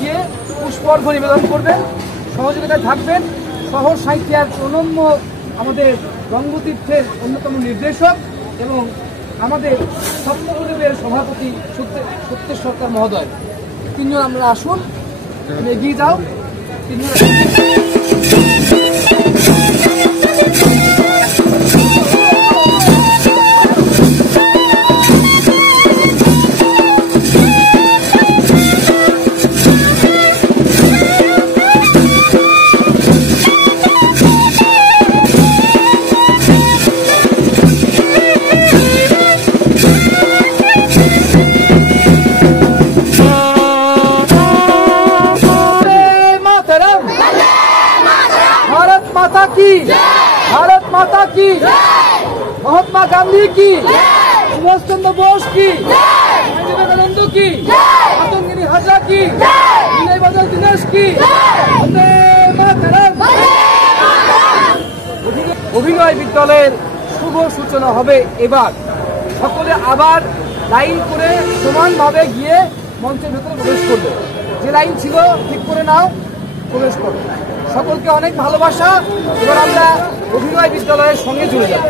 গিয়ে পুষ্পার্ঘ্য নিবেদন করবেন, সহযোগিতায় থাকবেন। শহর সাহিত্যের প্রণম্য আমাদের রঙ্গতীর্থের অন্যতম নির্দেশক এবং আমাদের সপ্তগুরুদেবের সভাপতি সত্যের সরকার মহোদয়, তিনজন আমরা আসুন, এগিয়ে যাও। তিনজন भारत माता की, महात्मा गांधी की, सुभाष चंद्र बोस की, विवेकानंद की, आतंगिनी हाजरा की, विनय बदल दिनेश की, অভিনয় বিদ্যালয়ের শুভ সূচনা হবে। এবার সকলে আবার লাইন করে সমানভাবে গিয়ে মঞ্চের ভেতরে প্রবেশ করবে। যে লাইন ছিল ঠিক করে নাও, প্রবেশ করবে। সকলকে অনেক ভালোবাসা। এবার আমরা অভিনয় বিদ্যালয়ের সঙ্গে চলে যাব।